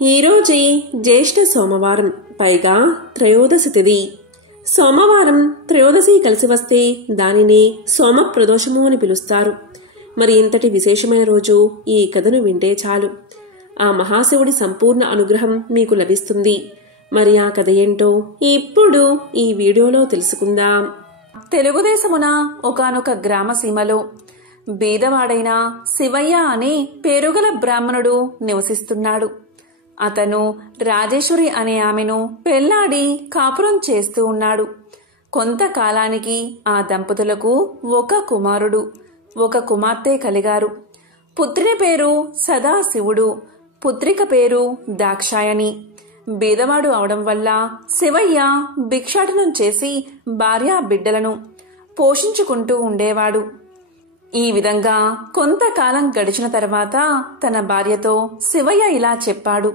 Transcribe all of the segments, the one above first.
ఈరోజే జ్యేష్ఠ సోమవారం, పైగా త్రయోదశి తిథి. సోమవారం త్రయోదశి కలిసి వస్తే దానిని సోమ ప్రదోషము అని పిలుస్తారు. మరి ఇంతటి విశేషమైన రోజు ఈ కథను వింటే చాలు, ఆ మహాశివుడి సంపూర్ణ అనుగ్రహం మీకు లభిస్తుంది. మరి ఆ కథ ఏంటో ఇప్పుడు ఈ వీడియోలో తెలుసుకుందాం. తెలుగుదేశమున ఒకానొక గ్రామసీమలో బీదవాడైన శివయ్య అనే పేరుగల బ్రాహ్మణుడు నివసిస్తున్నాడు. అతను రాజేశ్వరి అనే ఆమెను పెళ్లాడి కాపురం చేస్తూ ఉన్నాడు. కొంతకాలానికి ఆ దంపతులకు ఒక కుమారుడు, ఒక కుమార్తె కలిగారు. పుత్రుని పేరు సదాశివుడు, పుత్రిక పేరు దాక్షాయణి. బీదవాడు అవడం వల్ల శివయ్య భిక్షాటనం చేసి భార్యా బిడ్డలను పోషించుకుంటూ ఉండేవాడు. ఈ విధంగా కొంతకాలం గడిచిన తర్వాత తన భార్యతో శివయ్య ఇలా చెప్పాడు: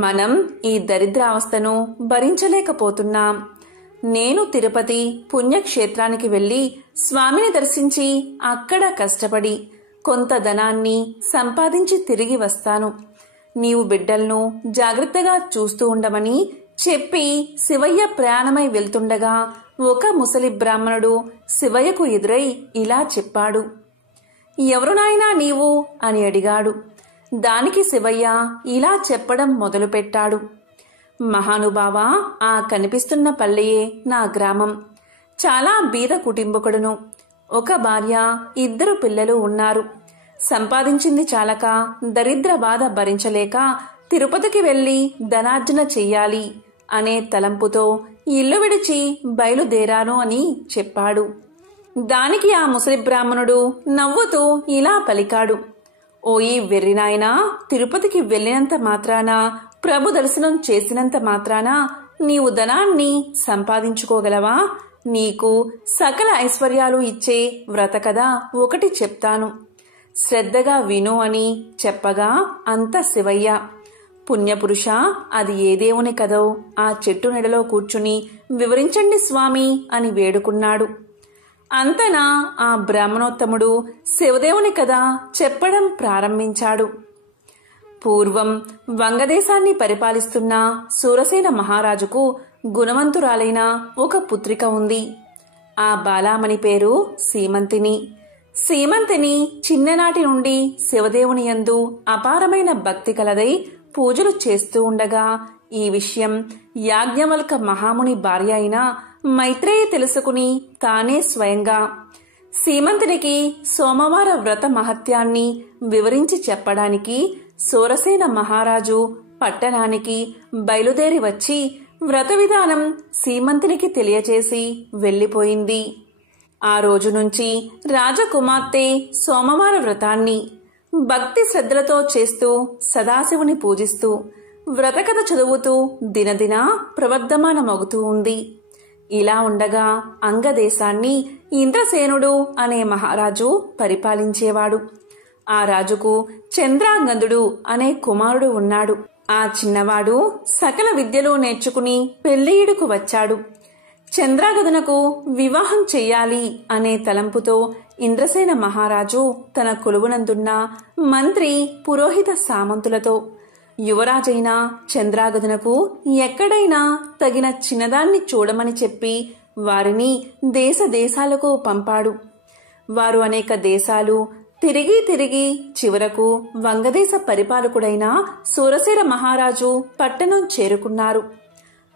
మనం ఈ దరిద్రావస్థను భరించలేకపోతున్నాం. నేను తిరుపతి పుణ్యక్షేత్రానికి వెళ్లి స్వామిని దర్శించి అక్కడ కష్టపడి కొంత ధనాన్ని సంపాదించి తిరిగి వస్తాను. నీవు బిడ్డలను జాగ్రత్తగా చూస్తూ ఉండమని చెప్పి శివయ్య ప్రయాణమై వెళ్తుండగా ఒక ముసలి బ్రాహ్మణుడు శివయ్యకు ఎదురై ఇలా చెప్పాడు: ఎవరు నాయనా నీవు అని అడిగాడు. దానికి శివయ్య ఇలా చెప్పడం మొదలుపెట్టాడు: మహానుభావా, ఆ కనిపిస్తున్న పల్లెయే నా గ్రామం. చాలా బీద కుటుంబకుడును. ఒక భార్య, 2 పిల్లలు ఉన్నారు. సంపాదించింది చాలక దరిద్ర బాధ భరించలేక తిరుపతికి వెళ్లి ధనార్జన చెయ్యాలి అనే తలంపుతో ఇల్లు విడిచి బయలుదేరాను అని చెప్పాడు. దానికి ఆ ముసలి బ్రాహ్మణుడు నవ్వుతూ ఇలా పలికాడు: ఓయి వెర్రినాయనా, తిరుపతికి వెళ్ళినంత మాత్రాన, ప్రభు దర్శనం చేసినంత మాత్రాన నీవు ధనాన్ని సంపాదించుకోగలవా? నీకు సకల ఐశ్వర్యాలు ఇచ్చే వ్రత కథ ఒకటి చెప్తాను, శ్రద్ధగా విను అని చెప్పగా అంత శివయ్య: పుణ్యపురుష, అది ఏ దేవుని కథో ఆ చెట్టు నెడలో కూర్చుని వివరించండి స్వామి అని వేడుకున్నాడు. అంతనా ఆ బ్రాహ్మణోత్తముడు శివదేవుని కథ చెప్పడం ప్రారంభించాడు. పూర్వం వంగదేశాన్ని పరిపాలిస్తున్న సూరసేన మహారాజుకు గుణవంతురాలైన ఒక పుత్రిక ఉంది. ఆ బాలామణి పేరు సీమంతిని. సీమంతిని చిన్ననాటి నుండి శివదేవుని యందు అపారమైన భక్తి కలదై పూజలు చేస్తూ ఉండగా ఈ విషయం యాజ్ఞవల్క మహాముని భార్య అయిన మైత్రేయి తెలుసుకుని తానే స్వయంగా సీమంతునికి సోమవార వ్రత మహత్యాన్ని వివరించి చెప్పడానికి సూరసేన మహారాజు పట్టణానికి బయలుదేరి వచ్చి వ్రత విధానం సీమంతునికి తెలియచేసి వెళ్లిపోయింది. ఆ రోజు నుంచి రాజకుమార్తె సోమవార వ్రతాన్ని భక్తి శ్రద్ధలతో చేస్తూ సదాశివుని పూజిస్తూ వ్రతకథ చదువుతూ దినదిన ప్రవర్ధమానమవుతూ ఉంది. ఇలా ఉండగా అంగదేశాన్ని ఇంద్రసేనుడు అనే మహారాజు పరిపాలించేవాడు. ఆ రాజుకు చంద్రాంగదుడు అనే కుమారుడు ఉన్నాడు. ఆ చిన్నవాడు సకల విద్యలు నేర్చుకుని పెళ్లియుడుకు వచ్చాడు. చంద్రాగదునకు వివాహం చెయ్యాలి అనే తలంపుతో ఇంద్రసేన మహారాజు తన కొలువునందున్న మంత్రి పురోహిత సామంతులతో యువరాజైన చంద్రాగదునకు ఎక్కడైనా తగిన చిన్నదాన్ని చూడమని చెప్పి వారిని దేశ దేశాలకు పంపాడు. వారు అనేక దేశాలు తిరిగి తిరిగి చివరకు వంగదేశ పరిపాలకుడైన సూరసేన మహారాజు పట్టణం చేరుకున్నారు.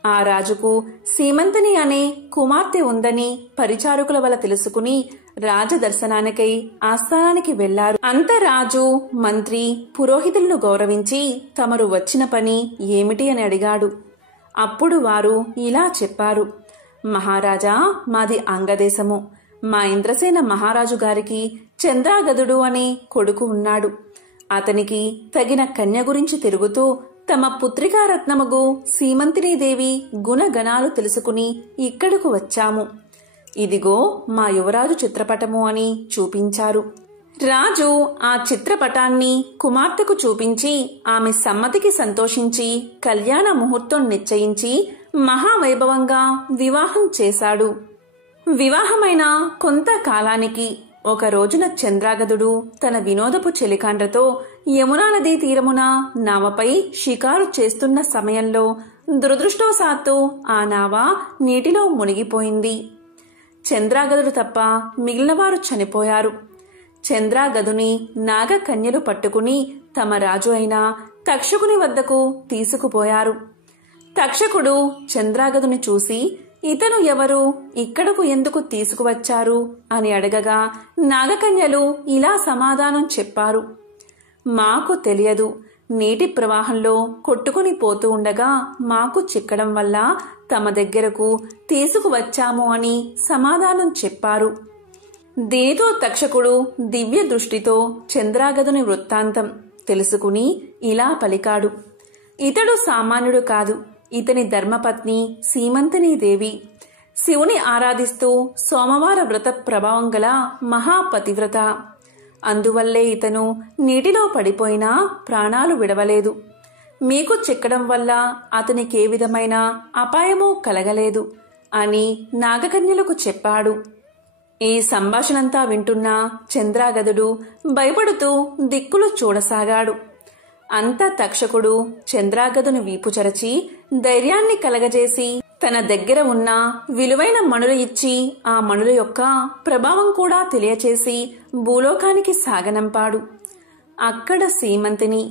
ఆ రాజుకు సీమంతిని అనే కుమార్తె ఉందని పరిచారకుల వల్ల తెలుసుకుని రాజదర్శనానికై ఆస్థానానికి వెళ్లారు. అంత రాజు మంత్రి పురోహితులను గౌరవించి తమరు వచ్చిన పని ఏమిటి అని అడిగాడు. అప్పుడు వారు ఇలా చెప్పారు: మహారాజా, మాది అంగదేశము. మా ఇంద్రసేన మహారాజు గారికి చంద్రాగదుడు అనే కొడుకు ఉన్నాడు. అతనికి తగిన కన్య గురించి తిరుగుతూ తమ పుత్రికారత్నముగు సీమంతినీదేవి గుణగణాలు తెలుసుకుని ఇక్కడకు వచ్చాము. ఇదిగో మా యువరాజు చిత్రపటము అని చూపించారు. రాజు ఆ చిత్రపటాన్ని కుమార్తెకు చూపించి ఆమె సమ్మతికి సంతోషించి కళ్యాణ ముహూర్తం నిశ్చయించి మహావైభవంగా వివాహం చేశాడు. వివాహమైన కొంతకాలానికి ఒక రోజున చంద్రాగదుడు తన వినోదపు చెలికాండ్రతో యమునా నదీ తీరమున నావపై షికారు చేస్తున్న సమయంలో దురదృష్టవశాత్తు ఆ నావ నీటిలో మునిగిపోయింది. చంద్రాగదుడు తప్ప మిగిలినవారు చనిపోయారు. చంద్రాగదుని నాగకన్యలు పట్టుకుని తమ రాజు అయిన తక్షకుని వద్దకు తీసుకుపోయారు. తక్షకుడు చంద్రాగదుని చూసి, ఇతను ఎవరు, ఇక్కడకు ఎందుకు తీసుకువచ్చారు అని అడగగా నాగకన్యలు ఇలా సమాధానం చెప్పారు. మాకు తెలియదు, నీటి ప్రవాహంలో కొట్టుకుని పోతూ ఉండగా మాకు చిక్కడం వల్ల తమ దగ్గరకు తీసుకువచ్చాము అని సమాధానం చెప్పారు. దీనితో తక్షకుడు దివ్య దృష్టితో చంద్రాగదుని వృత్తాంతం తెలుసుకుని ఇలా పలికాడు. ఇతడు సామాన్యుడు కాదు. ఇతని ధర్మపత్ని సీమంతినీదేవి శివుని ఆరాధిస్తూ సోమవార వ్రత ప్రభావం గల మహాపతివ్రత. అందువల్లే ఇతను నీటిలో పడిపోయినా ప్రాణాలు విడవలేదు. మీకు చిక్కడం వల్ల అతనికే విధమైన అపాయమూ కలగలేదు అని నాగకన్యలకు చెప్పాడు. ఈ సంభాషణంతా వింటున్న చంద్రాగదుడు భయపడుతూ దిక్కులు చూడసాగాడు. అంత తక్షకుడు చంద్రాగదుని వీపు చరచి ధైర్యాన్ని కలగజేసి తన దగ్గర ఉన్న విలువైన మణులు ఇచ్చి ఆ మణుల యొక్క ప్రభావం కూడా తెలియచేసి భూలోకానికి సాగనంపాడు. అక్కడ సీమంతిని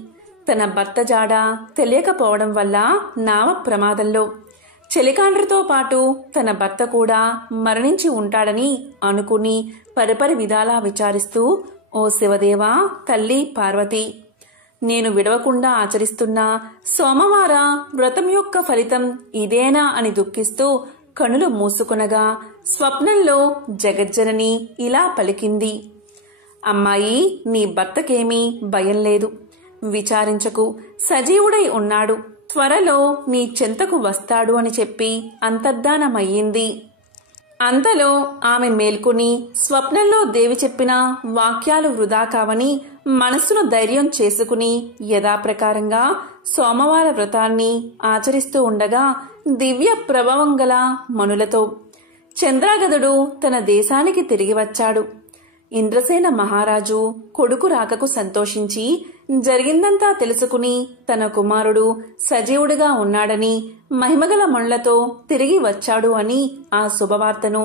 తన భర్త జాడ తెలియకపోవడం వల్ల నావ ప్రమాదంలో, చెలికాండ్రతో పాటు తన భర్త కూడా మరణించి ఉంటాడని అనుకుని పరిపరి విధాలా విచారిస్తూ, ఓ శివదేవా, తల్లి పార్వతి, నేను విడవకుండా ఆచరిస్తున్న సోమవార వ్రతం యొక్క ఫలితం ఇదేనా అని దుఃఖిస్తూ కనులు మూసుకొనగా స్వప్నంలో జగజ్జనని ఇలా పలికింది. అమ్మాయి, నీ భర్తకేమీ భయం లేదు. విచారించకు, సజీవుడై ఉన్నాడు. త్వరలో నీ చెంతకు వస్తాడు అని చెప్పి అంతర్ధానమయ్యింది. అంతలో ఆమె మేల్కొని స్వప్నంలో దేవి చెప్పిన వాక్యాలు వృధా కావని మనస్సును ధైర్యం చేసుకుని యథాప్రకారంగా సోమవార వ్రతాన్ని ఆచరిస్తూ ఉండగా దివ్య ప్రభావం గల మణులతో చంద్రాగదుడు తన దేశానికి తిరిగి వచ్చాడు. ఇంద్రసేన మహారాజు కొడుకు రాకకు సంతోషించి జరిగిందంతా తెలుసుకుని తన కుమారుడు సజీవుడిగా ఉన్నాడని, మహిమగల మణులతో తిరిగి వచ్చాడు అని ఆ శుభవార్తను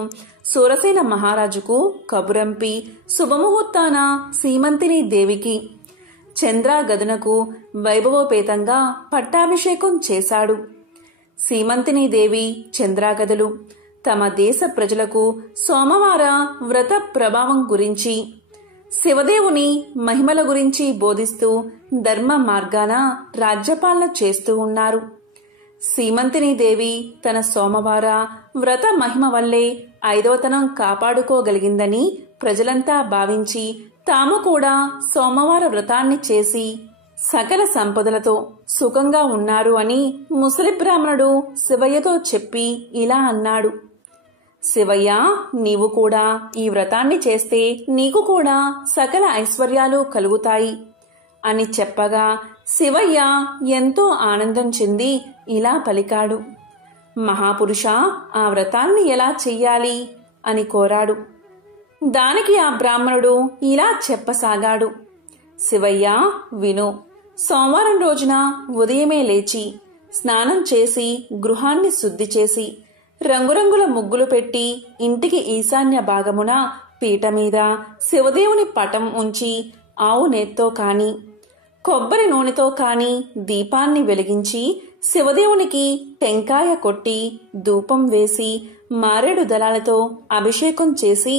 సూరసేన మహారాజుకు కబురంపి శుభముహూర్తాన సీమంతిని దేవికి చంద్రాగదునకు వైభవోపేతంగా పట్టాభిషేకం చేశాడు. సీమంతిని దేవి చంద్రాగదులు తమ దేశ ప్రజలకు సోమవార వ్రత ప్రభావం గురించి, శివదేవుని మహిమల గురించి బోధిస్తూ ధర్మ మార్గాన రాజ్యపాలన చేస్తూ ఉన్నారు. సీమంతిని దేవి తన సోమవార వ్రత మహిమ వల్లే ఐదవతనం కాపాడుకోగలిగిందని ప్రజలంతా భావించి తాము కూడా సోమవార వ్రతాన్ని చేసి సకల సంపదలతో సుఖంగా ఉన్నారు అని ముసలి బ్రాహ్మణుడు శివయ్యతో చెప్పి ఇలా అన్నాడు. శివయ్య, నీవు కూడా ఈ వ్రతాన్ని చేస్తే నీకు కూడా సకల ఐశ్వర్యాలు కలుగుతాయి అని చెప్పగా శివయ్య ఎంతో ఆనందం చెంది ఇలా పలికాడు. మహాపురుష, ఆ వ్రతాన్ని ఎలా చెయ్యాలి అని కోరాడు. దానికి ఆ బ్రాహ్మణుడు ఇలా చెప్పసాగాడు. శివయ్య, విను. సోమవారం రోజున ఉదయమే లేచి స్నానం చేసి గృహాన్ని శుద్ధి చేసి రంగురంగుల ముగ్గులు పెట్టి ఇంటికి ఈశాన్య భాగమున పీట మీద శివదేవుని పటం ఉంచి ఆవు నెయ్యితో కాని కొబ్బరి నూనెతో కాని దీపాన్ని వెలిగించి శివదేవునికి టెంకాయ కొట్టి ధూపం వేసి మారేడు దళాలతో అభిషేకం చేసి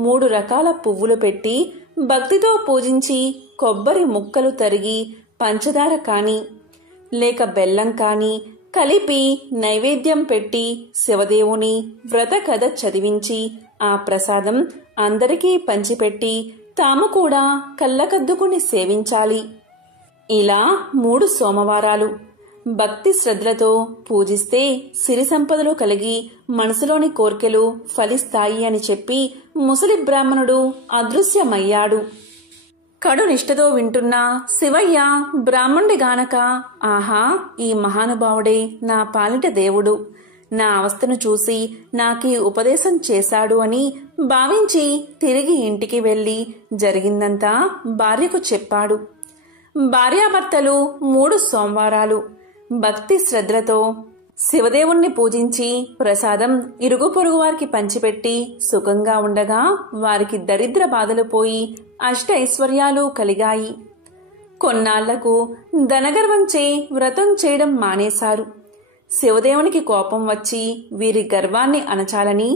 3 రకాల పువ్వులు పెట్టి భక్తితో పూజించి కొబ్బరి ముక్కలు తరిగి పంచదార కాని లేక బెల్లం కాని కలిపి నైవేద్యం పెట్టి శివదేవుని వ్రత కథ చదివించి ఆ ప్రసాదం అందరికీ పంచిపెట్టి తాము కూడా కళ్ళకద్దుకుని సేవించాలి. ఇలా 3 సోమవారాలు భక్తి శ్రద్ధలతో పూజిస్తే సిరి సంపదలు కలిగి మనసులోని కోర్కెలు ఫలిస్తాయి అని చెప్పి ముసలి బ్రాహ్మణుడు అదృశ్యమయ్యాడు. కడు నిష్ఠతో వింటున్న శివయ్య బ్రాహ్మణుడి గానక, ఆహా, ఈ మహానుభావుడే నా పాలిట దేవుడు, నా అవస్థను చూసి నాకీ ఉపదేశం చేశాడు అని భావించి తిరిగి ఇంటికి వెళ్లి జరిగిందంతా భార్యకు చెప్పాడు. భార్యాభర్తలు 3 సోమవారాలు భక్తి శ్రద్ధలతో శివదేవుణ్ణి పూజించి ప్రసాదం ఇరుగు పొరుగు వారికి పంచిపెట్టి సుఖంగా ఉండగా వారికి దరిద్ర బాధలు పోయి అష్ట ఐశ్వర్యాలు కలిగాయి. కొన్నాళ్లకు ధనగర్వంచే వ్రతం చేయడం మానేశారు. శివదేవునికి కోపం వచ్చి వీరి గర్వాన్ని అణచాలని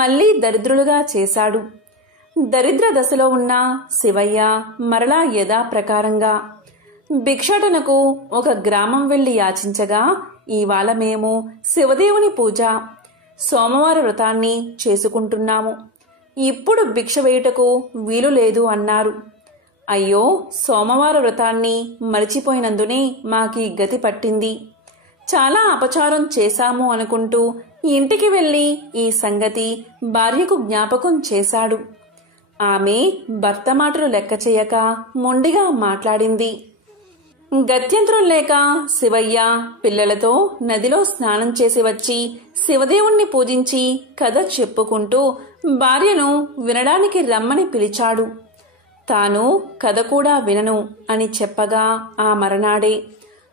మళ్లీ దరిద్రులుగా చేశాడు. దరిద్ర దశలో ఉన్న శివయ్య మరలా యథాప్రకారంగా భిక్షాటనకు ఒక గ్రామం వెళ్లి యాచించగా, ఇవాళ మేము శివదేవుని పూజ సోమవార వ్రతాన్ని చేసుకుంటున్నాము, ఇప్పుడు భిక్ష వేయుటకు వీలు లేదు అన్నారు. అయ్యో, సోమవార వ్రతాన్ని మరిచిపోయినందునే మాకీ గతి పట్టింది, చాలా అపచారం చేశాము అనుకుంటూ ఇంటికి వెళ్లి ఈ సంగతి భార్యకు జ్ఞాపకం చేశాడు. ఆమె భర్త మాటలు లెక్క చేయక మొండిగా మాట్లాడింది. గత్యంతరం లేక శివయ్య పిల్లలతో నదిలో స్నానం చేసి వచ్చి శివదేవుణ్ణి పూజించి కథ చెప్పుకుంటూ భార్యను వినడానికి రమ్మని పిలిచాడు. తాను కథ కూడా వినను అని చెప్పగా ఆ మరనాడే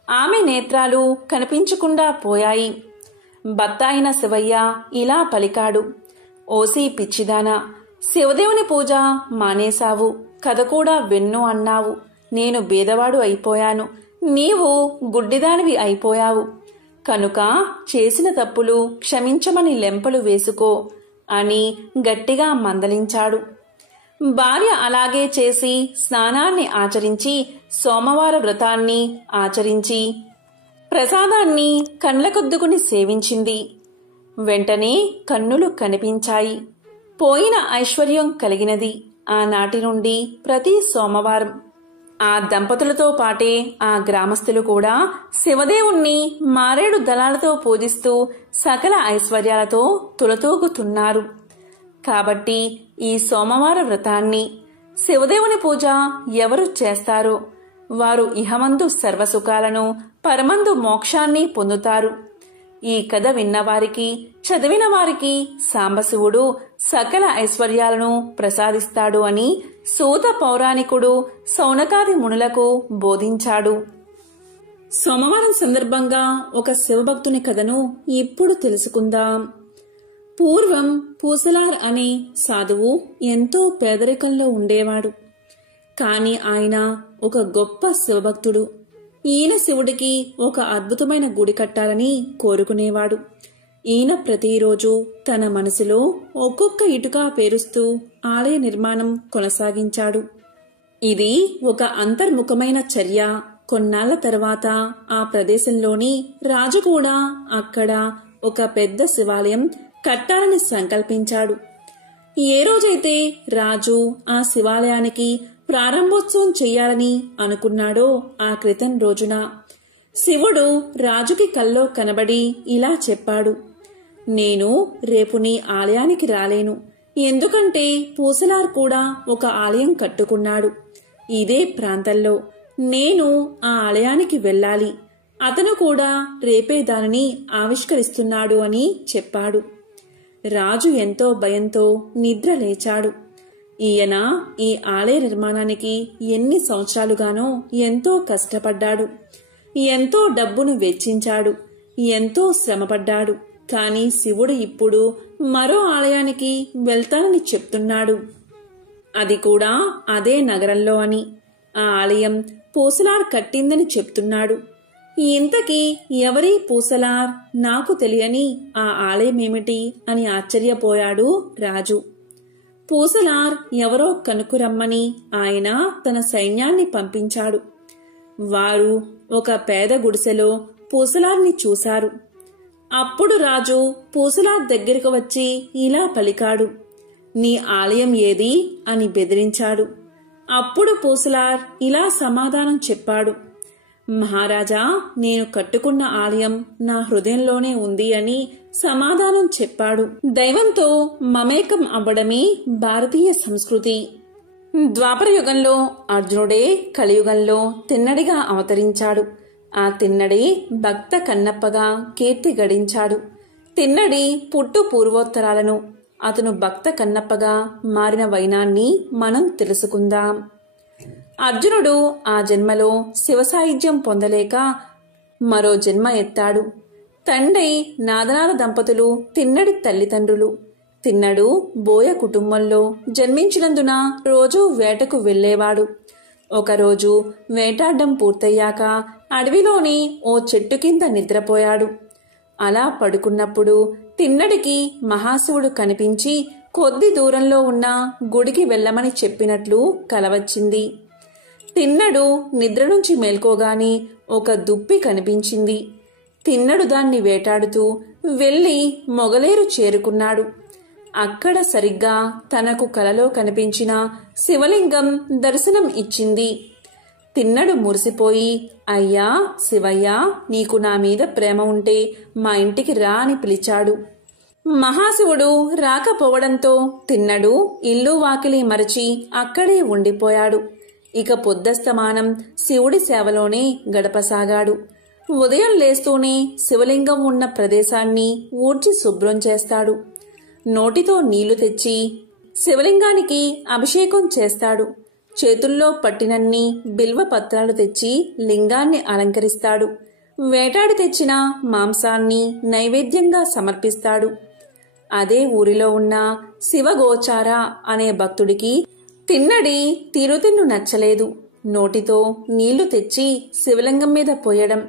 ఆమె నేత్రాలు కనిపించకుండా పోయాయి. భర్త అయిన శివయ్య ఇలా పలికాడు. ఓసి పిచ్చిదానా, శివదేవుని పూజ మానేశావు, కథ కూడా విన్ను అన్నావు. నేను బీదవాడు అయిపోయాను, నీవు గుడ్డిదానివి అయిపోయావు. కనుక చేసిన తప్పులు క్షమించమని లెంపలు వేసుకో అని గట్టిగా మందలించాడు. భార్య అలాగే చేసి స్నానాన్ని ఆచరించి సోమవార వ్రతాన్ని ఆచరించి ప్రసాదాన్ని కండ్లకొద్దుకుని సేవించింది. వెంటనే కన్నులు కనిపించాయి. పోయిన ఐశ్వర్యం కలిగినది. ఆనాటి నుండి ప్రతి సోమవారం ఆ దంపతులతో పాటే ఆ గ్రామస్తులు కూడా శివదేవుణ్ణి మారేడు దళాలతో పూజిస్తూ సకల ఐశ్వర్యాలతో తులతూగుతున్నారు. కాబట్టి ఈ సోమవార వ్రతాన్ని, శివదేవుని పూజ ఎవరు చేస్తారో వారు ఇహమందు సర్వసుఖాలను, పరమందు మోక్షాన్ని పొందుతారు. ఈ కథ విన్నవారికి, చదివిన వారికి సాంబశివుడు సకల ఐశ్వర్యాలను ప్రసాదిస్తాడు అని సూత పౌరాణికుడు సౌనకాది మునులకు బోధించాడు. సోమవారం సందర్భంగా ఒక శివభక్తుని కథను ఇప్పుడు తెలుసుకుందాం. పూర్వం పూసలార్ అనే సాధువు ఎంతో పేదరికంలో ఉండేవాడు. కాని ఆయన ఒక గొప్ప శివభక్తుడు. ఈయన శివుడికి ఒక అద్భుతమైన గుడి కట్టాలని కోరుకునేవాడు. ఈయన ప్రతిరోజు తన మనసులో ఒక్కొక్క ఇటుక పేరుస్తూ ఆలయ నిర్మాణం కొనసాగించాడు. ఇది ఒక అంతర్ముఖమైన చర్య. కొన్నాళ్ల తర్వాత ఆ ప్రదేశంలోని రాజు కూడా అక్కడ ఒక పెద్ద శివాలయం కట్టాలని సంకల్పించాడు. ఏ రోజైతే రాజు ఆ శివాలయానికి ప్రారంభోత్సవం చెయ్యాలని అనుకున్నాడో ఆ క్రితం రోజున శివుడు రాజుకి కల్లో కనబడి ఇలా చెప్పాడు. నేను రేపు నీ ఆలయానికి రాలేను. ఎందుకంటే పూసలార్ కూడా ఒక ఆలయం కట్టుకున్నాడు ఇదే ప్రాంతంలో. నేను ఆ ఆలయానికి వెళ్ళాలి. అతను కూడా రేపే దానిని ఆవిష్కరిస్తున్నాడు అని చెప్పాడు. రాజు ఎంతో భయంతో నిద్ర లేచాడు. ఈయన ఈ ఆలయ నిర్మాణానికి ఎన్ని సంవత్సరాలుగానో ఎంతో కష్టపడ్డాడు. ఎంతో డబ్బును వెచ్చించాడు. ఎంతో శ్రమపడ్డాడు. కాని శివుడు ఇప్పుడు మరో ఆలయానికి వెళ్తానని చెప్తున్నాడు. అది కూడా అదే నగరంలో అని. ఆ ఆలయం పూసలార్ కట్టిందని చెప్తున్నాడు. ఇంతకీ ఎవరీ పూసలార్? నాకు తెలియని ఆ ఆలయమేమిటి అని ఆశ్చర్యపోయాడు రాజు. పూసలార్ ఎవరో కనుక్కురమ్మని ఆయన తన సైన్యాన్ని పంపించాడు. వారు ఒక పేద గుడిసెలో పూసలార్ని చూశారు. అప్పుడు రాజు పూసలార్ దగ్గరకు వచ్చి ఇలా పలికాడు. నీ ఆలయం ఏది అని బెదిరించాడు. అప్పుడు పూసలార్ ఇలా సమాధానం చెప్పాడు. మహారాజా, నేను కట్టుకున్న ఆలయం నా హృదయంలోనే ఉంది అని సమాధానం చెప్పాడు. దైవంతో మమేకం అవ్వడమే భారతీయ సంస్కృతి. ద్వాపర యుగంలో అర్జునుడే కలియుగంలో తిన్నడిగా అవతరించాడు. ఆ తిన్నడి భక్త కన్నప్పగా కీర్తి గడించాడు. తిన్నడి పుట్టు పూర్వోత్తరాలను, అతను భక్త కన్నప్పగా మారిన వైనాన్ని మనం తెలుసుకుందాం. అర్జునుడు ఆ జన్మలో శివసాయుధ్యం పొందలేక మరో జన్మ ఎత్తాడు. తండ్రి నాదనాల దంపతులు తిన్నడి తల్లిదండ్రులు. తిన్నడు బోయ కుటుంబంలో జన్మించినందున రోజూ వేటకు వెళ్లేవాడు. ఒకరోజు వేటాడ్డం పూర్తయ్యాక అడవిలోని ఓ చెట్టు కింద నిద్రపోయాడు. అలా పడుకున్నప్పుడు తిన్నడికి మహాశివుడు కనిపించి కొద్ది దూరంలో ఉన్న గుడికి వెళ్ళమని చెప్పినట్లు కలవచ్చింది. తిన్నడు నిద్ర నుంచి మేల్కోగాని ఒక దుప్పి కనిపించింది. తిన్నడు దాన్ని వేటాడుతూ వెళ్లి మొగలేరు చేరుకున్నాడు. అక్కడ సరిగ్గా తనకు కలలో కనిపించిన శివలింగం దర్శనం ఇచ్చింది. తిన్నడు మురిసిపోయి, అయ్యా శివయ్య, నీకు నా మీద ప్రేమ ఉంటే మా ఇంటికి రా అని పిలిచాడు. మహాశివుడు రాకపోవడంతో తిన్నడు ఇల్లు వాకిలి మరచి అక్కడే ఉండిపోయాడు. ఇక పొద్దస్తమానం శివుడి సేవలోనే గడపసాగాడు. ఉదయం లేస్తూనే శివలింగం ఉన్న ప్రదేశాన్ని ఊడ్చి శుభ్రం చేస్తాడు. నోటితో నీళ్లు తెచ్చి శివలింగానికి అభిషేకం చేస్తాడు. చేతుల్లో పట్టినన్ని బిల్వ పత్రాలు తెచ్చి లింగాన్ని అలంకరిస్తాడు. వేటాడి తెచ్చిన మాంసాన్ని నైవేద్యంగా సమర్పిస్తాడు. అదే ఊరిలో ఉన్న శివగోచార అనే భక్తుడికి తిన్నడి తీరుతిన్ను నచ్చలేదు. నోటితో నీళ్లు తెచ్చి శివలింగం మీద పోయడం,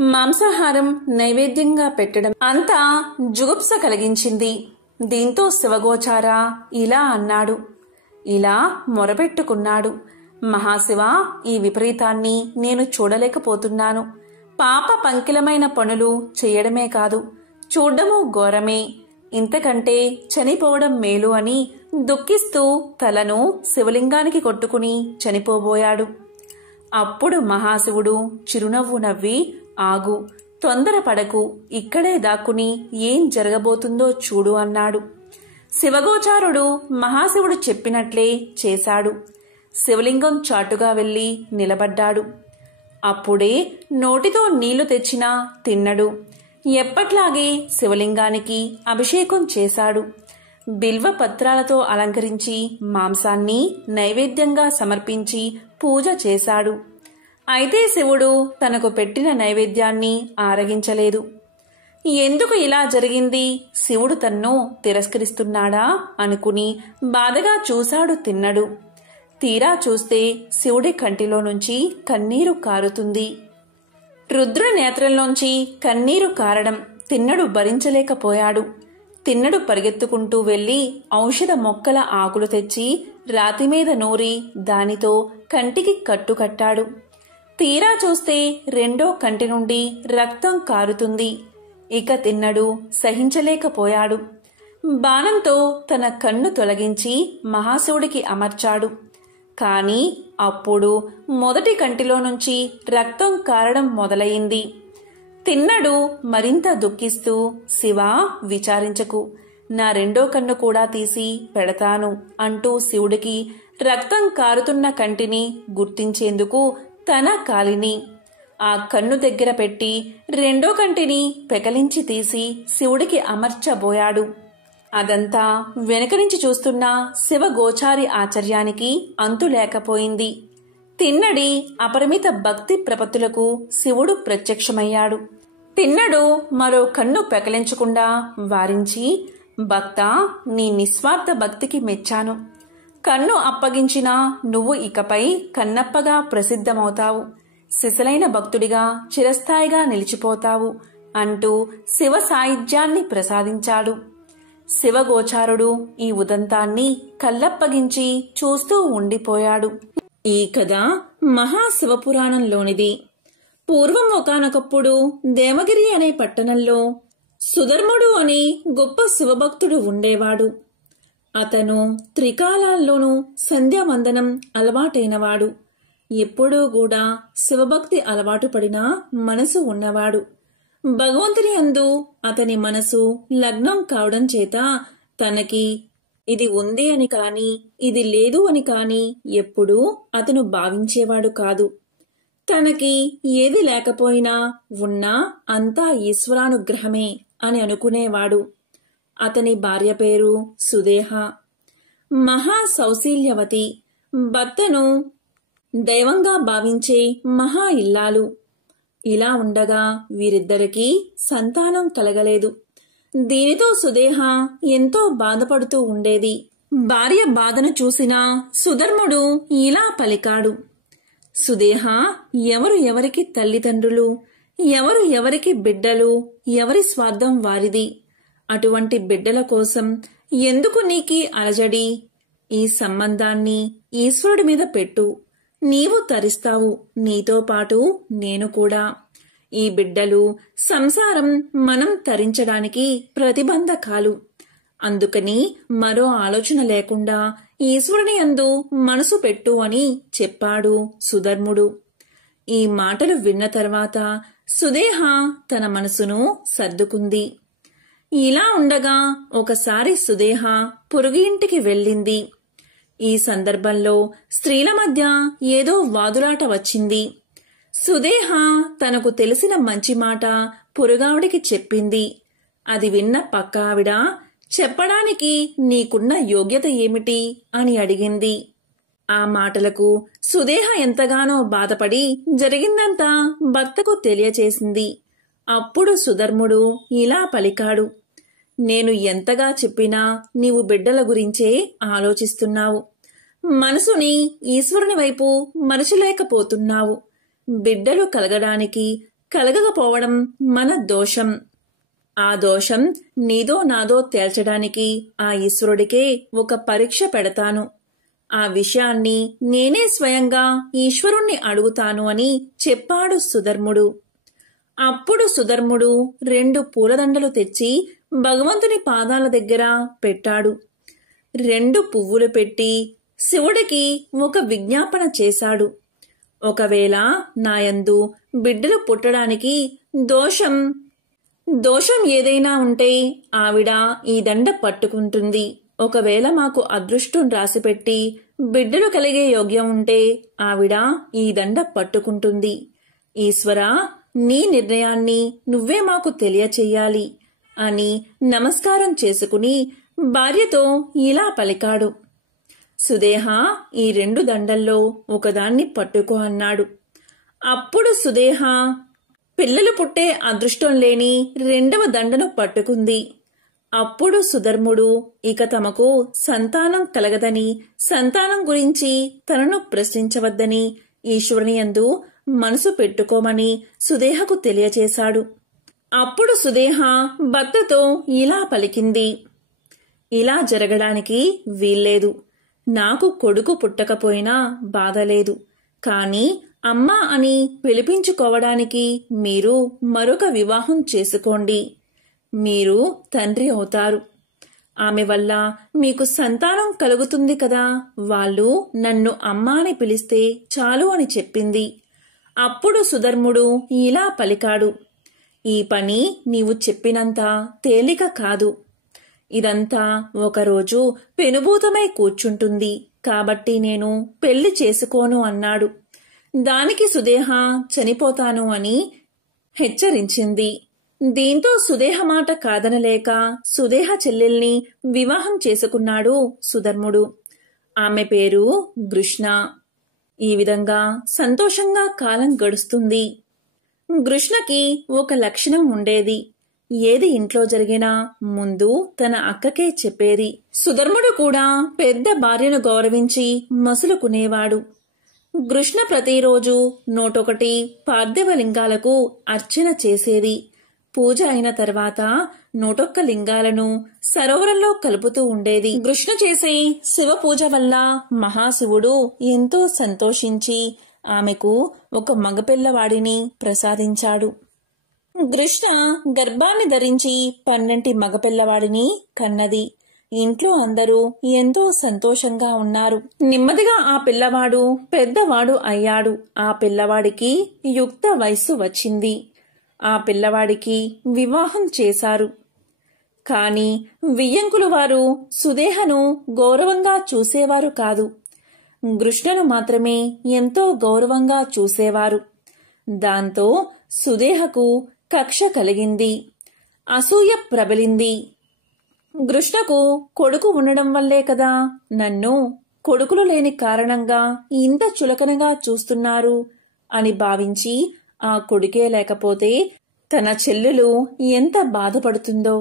మాంసాహారం నైవేద్యంగా పెట్టడం అంతా జుగుప్స కలిగించింది. దీంతో శివగోచార ఇలా అన్నాడు, ఇలా మొరపెట్టుకున్నాడు. మహాశివ, ఈ విపరీతాన్ని నేను చూడలేకపోతున్నాను. పాప పంకిలమైన పనులు చేయడమే కాదు, చూడ్డము ఘోరమే. ఇంతకంటే చనిపోవడం మేలు అని దుఃఖిస్తూ తలను శివలింగానికి కొట్టుకుని చనిపోబోయాడు. అప్పుడు మహాశివుడు చిరునవ్వు నవ్వి, ఆగు, తొందరపడకు, ఇక్కడే దాక్కుని ఏం జరగబోతుందో చూడు అన్నాడు. శివగోచారుడు మహాశివుడు చెప్పినట్లే చేశాడు. శివలింగం చాటుగా వెళ్లి నిలబడ్డాడు. అప్పుడే నోటితో నీళ్లు తెచ్చిన తిన్నడు ఎప్పట్లాగే శివలింగానికి అభిషేకం చేశాడు. బిల్వ పత్రాలతో అలంకరించి మాంసాన్ని నైవేద్యంగా సమర్పించి పూజ చేశాడు. అయితే శివుడు తనకు పెట్టిన నైవేద్యాన్ని ఆరగించలేదు. ఎందుకు ఇలా జరిగింది? శివుడు తన్ను తిరస్కరిస్తున్నాడా అనుకుని బాధగా చూశాడు తిన్నడు. తీరా చూస్తే శివుడి కంటిలో నుంచి కన్నీరు కారుతుంది. రుద్ర నేత్రంలోంచి కన్నీరు కారడం తిన్నడు భరించలేకపోయాడు. తిన్నడు పరిగెత్తుకుంటూ వెళ్లి ఔషధ మొక్కల ఆకులు తెచ్చి రాతిమీద నూరి దానితో కంటికి కట్టుకట్టాడు. తీరా చూస్తే రెండో కంటి నుండి రక్తం కారుతుంది. ఇక తిన్నడు సహించలేకపోయాడు. బాణంతో తన కన్ను తొలగించి మహాశివుడికి అమర్చాడు. కాని అప్పుడు మొదటి కంటిలో నుంచి రక్తం కారడం మొదలయింది. తిన్నడు మరింత దుఃఖిస్తూ, శివా, విచారించకు, నా రెండో కన్ను కూడా తీసి పెడతాను అంటూ శివుడికి రక్తం కారుతున్న కంటిని గుర్తించేందుకు తన కాలిని ఆ కన్ను దగ్గర పెట్టి రెండో కంటిని పెకలించి తీసి శివుడికి అమర్చబోయాడు. అదంతా వెనక నుంచి చూస్తున్న శివగోచారి ఆశ్చర్యానికి అంతు లేకపోయింది. తిన్నడి అపరిమిత భక్తి ప్రపత్తులకు శివుడు ప్రత్యక్షమయ్యాడు. తిన్నడు మరో కన్ను పెకలించకుండా వారించి, భక్తా, నీ నిస్వార్థ భక్తికి మెచ్చాను. కన్ను అప్పగించినా నువ్వు ఇకపై కన్నప్పగా ప్రసిద్ధమవుతావు, సిసలైన భక్తుడిగా చిరస్థాయిగా నిలిచిపోతావు అంటూ శివ సాయుధ్యాన్ని ప్రసాదించాడు. శివగోచారుడు ఈ ఉదంతాన్ని కళ్ళప్పగించి చూస్తూ ఉండిపోయాడు. ఈ కథ మహాశివపురాణంలోనిది. పూర్వం ఒకానొకప్పుడు దేవగిరి అనే పట్టణంలో సుధర్ముడు అని గొప్ప శివభక్తుడు ఉండేవాడు. అతను త్రికాలాల్లోనూ సంధ్యావందనం అలవాటైనవాడు. ఎప్పుడూ కూడా శివభక్తి అలవాటు పడిన మనసు ఉన్నవాడు. భగవంతుని యందు అతని మనసు లగ్నం కావడం చేత తనకి ఇది ఉంది అని కాని ఇది లేదు అని కాని ఎప్పుడూ అతను భావించేవాడు కాదు. తనకి ఏది లేకపోయినా ఉన్నా అంతా ఈశ్వరానుగ్రహమే అని అనుకునేవాడు. అతని భార్య పేరు సుదేహ. మహా సౌశీల్యవతి. భర్తను దైవంగా భావించే మహా ఇల్లాలు. ఇలా ఉండగా వీరిద్దరికీ సంతానం కలగలేదు. దీనితో సుదేహ ఎంతో బాధపడుతూ ఉండేది. భార్య బాధను చూసిన సుధర్ముడు ఇలా పలికాడు: సుదేహ, ఎవరు ఎవరికి తల్లిదండ్రులు, ఎవరు ఎవరికి బిడ్డలు, ఎవరి స్వార్థం వారిది. అటువంటి బిడ్డల కోసం ఎందుకు నీకీ అలజడి? ఈ సంబంధాన్ని ఈశ్వరుడి మీద పెట్టు. నీవు తరిస్తావు, నీతో పాటు నేను కూడా. ఈ బిడ్డలు, సంసారం మనం తరించడానికి ప్రతిబంధకాలు. అందుకని మరో ఆలోచన లేకుండా ఈశ్వరుని యందు మనసు పెట్టు అని చెప్పాడు సుధర్ముడు. ఈ మాటలు విన్న తర్వాత సుదేహ తన మనసును సర్దుకుంది. ఇలా ఉండగా ఒకసారి సుదేహ పొరుగు ఇంటికి వెళ్ళింది. ఈ సందర్భంలో స్త్రీల మధ్య ఏదో వాదులాట వచ్చింది. సుదేహ తనకు తెలిసిన మంచి మాట పొరుగావిడికి చెప్పింది. అది విన్న పక్క ఆవిడ, చెప్పడానికి నీకున్న యోగ్యత ఏమిటి అని అడిగింది. ఆ మాటలకు సుదేహ ఎంతగానో బాధపడి జరిగిందంతా భర్తకు తెలియచేసింది. అప్పుడు సుధర్ముడు ఇలా పలికాడు: నేను ఎంతగా చెప్పినా నీవు బిడ్డల గురించే ఆలోచిస్తున్నావు. మనసుని ఈశ్వరుని వైపు మరచలేకపోతున్నావు. బిడ్డలు కలగడానికి కలగకపోవడం మన దోషం. ఆ దోషం నీదో నాదో తేల్చడానికి ఆ ఈశ్వరుడికే ఒక పరీక్ష పెడతాను. ఆ విషయాన్ని నేనే స్వయంగా ఈశ్వరుణ్ణి అడుగుతాను అని చెప్పాడు సుధర్ముడు. అప్పుడు సుధర్ముడు 2 పూలదండలు తెచ్చి భగవంతుని పాదాల దగ్గర పెట్టాడు. 2 పువ్వులు పెట్టి శివుడికి ఒక విజ్ఞాపన చేశాడు. ఒకవేళ నాయందు బిడ్డలు పుట్టడానికి దోషం ఏదైనా ఉంటే ఆవిడ ఈ దండ పట్టుకుంటుంది. ఒకవేళ మాకు అదృష్టం రాసిపెట్టి బిడ్డలు కలిగే యోగ్యం ఉంటే ఆవిడ ఈ దండ పట్టుకుంటుంది. ఈశ్వరా, నీ నిర్ణయాన్ని నువ్వే మాకు తెలియచెయ్యాలి అని నమస్కారం చేసుకుని భార్యతో ఇలా పలికాడు: సుదేహ, ఈ 2 దండల్లో ఒకదాన్ని పట్టుకో అన్నాడు. అప్పుడు సుదేహ పిల్లలు పుట్టే అదృష్టం లేని 2వ దండను పట్టుకుంది. అప్పుడు సుధర్ముడు ఇక తమకు సంతానం కలగదని, సంతానం గురించి తనను ప్రశ్నించవద్దని, ఈశ్వరుని యందు మనసు పెట్టుకోమని సుదేహకు తెలియచేశాడు. అప్పుడు సుదేహ భర్తతో ఇలా పలికింది: ఇలా జరగడానికి వీల్లేదు. నాకు కొడుకు పుట్టకపోయినా బాధలేదు. కాని అమ్మా అని పిలిపించుకోవడానికి మీరు మరొక వివాహం చేసుకోండి. మీరు తండ్రి అవుతారు. ఆమె వల్ల మీకు సంతానం కలుగుతుంది కదా. వాళ్ళు నన్ను అమ్మా అని పిలిస్తే చాలు అని చెప్పింది. అప్పుడు సుధర్ముడు ఇలా పలికాడు: ఈ పని నీవు చెప్పినంత తేలిక కాదు. ఇదంతా ఒకరోజు పెనుభూతమై కూర్చుంటుంది. కాబట్టి నేను పెళ్లి చేసుకోను అన్నాడు. దానికి సుదేహ చనిపోతాను అని హెచ్చరించింది. దీంతో సుదేహ మాట కాదనలేక సుదేహ చెల్లెల్ని వివాహం చేసుకున్నాడు సుధర్ముడు. ఆమె పేరు గృష్ణ. ఈ విధంగా సంతోషంగా కాలం గడుస్తుంది. గృష్ణకి ఒక లక్షణం ఉండేది. ఏది ఇంట్లో జరిగినా ముందు తన అక్కకే చెప్పేది. సుధర్ముడు కూడా పెద్ద భార్యను గౌరవించి మసులుకునేవాడు. గృష్ణ ప్రతిరోజు 101 పార్థివ లింగాలకు అర్చన చేసేది. పూజ అయిన తర్వాత 101 లింగాలను సరోవరంలో కలుపుతూ ఉండేది. గృష్ణ చేసే శివ పూజ వల్ల మహాశివుడు ఎంతో సంతోషించి ఆమెకు ఒక మగపిల్లవాడిని ప్రసాదించాడు. గృష్ణ గర్భాన్ని ధరించి 12 మగపిల్లవాడిని కన్నది. ఇంట్లో అందరూ ఎంతో సంతోషంగా ఉన్నారు. నెమ్మదిగా ఆ పిల్లవాడు పెద్దవాడు అయ్యాడు. ఆ పిల్లవాడికి యుక్త వయస్సు వచ్చింది. ఆ పిల్లవాడికి వివాహం చేశారు. కాని వియ్యంకులు వారు సుదేహను గౌరవంగా చూసేవారు కాదు. గృష్ణను మాత్రమే ఎంతో గౌరవంగా చూసేవారు. దాంతో సుదేహకు కక్ష కలిగింది. అసూయ ప్రబలింది. గృష్ణకు కొడుకు ఉండడం వల్లే కదా నన్ను కొడుకులు లేని కారణంగా ఇంత చులకనగా చూస్తున్నారు అని భావించి ఆ కొడుకే లేకపోతే తన చెల్లెలు ఎంత బాధపడుతుందో.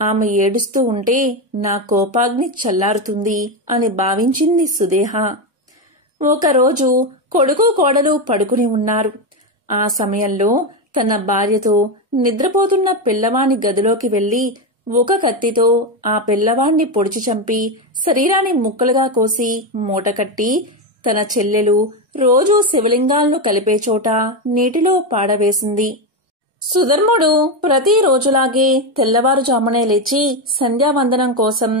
ఆమె ఏడుస్తూ ఉంటే నా కోపాగ్ని చల్లారుతుంది అని భావించింది సుదేహ. ఒకరోజు కొడుకు కోడలు పడుకుని ఉన్నారు. ఆ సమయంలో తన భార్యతో నిద్రపోతున్న పిల్లవాని గదిలోకి వెళ్లి ఒక కత్తితో ఆ పిల్లవాణ్ణి పొడిచి చంపి శరీరాన్ని ముక్కలుగా కోసి మూటకట్టి తన చెల్లెలు రోజూ శివలింగాలను కలిపే చోట నీటిలో పాడవేసింది. సుధర్ముడు ప్రతిరోజులాగే తెల్లవారుజామునే లేచి సంధ్యావందనం కోసం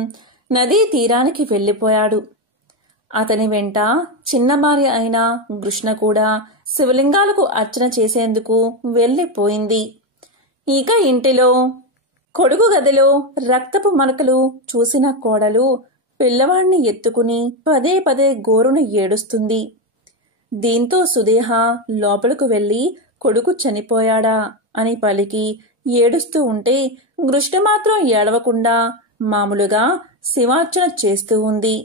నదీ తీరానికి వెళ్లిపోయాడు. అతని వెంట చిన్న భార్య అయిన కృష్ణ కూడా శివలింగాలకు అర్చన చేసేందుకు వెళ్లిపోయింది. ఇక ఇంటిలో కొడుకు గదిలో రక్తపు మరకలు చూసిన కోడలు పిల్లవాణ్ణి ఎత్తుకుని పదే పదే గోరును ఏడుస్తుంది. దీంతో సుదేహ లోపలకు వెళ్లి కొడుకు చనిపోయాడా అని పలికి ఏడుస్తూ ఉంటే కృష్ణ మాత్రం ఏడవకుండా మామూలుగా శివార్చన చేస్తూ ఉంది.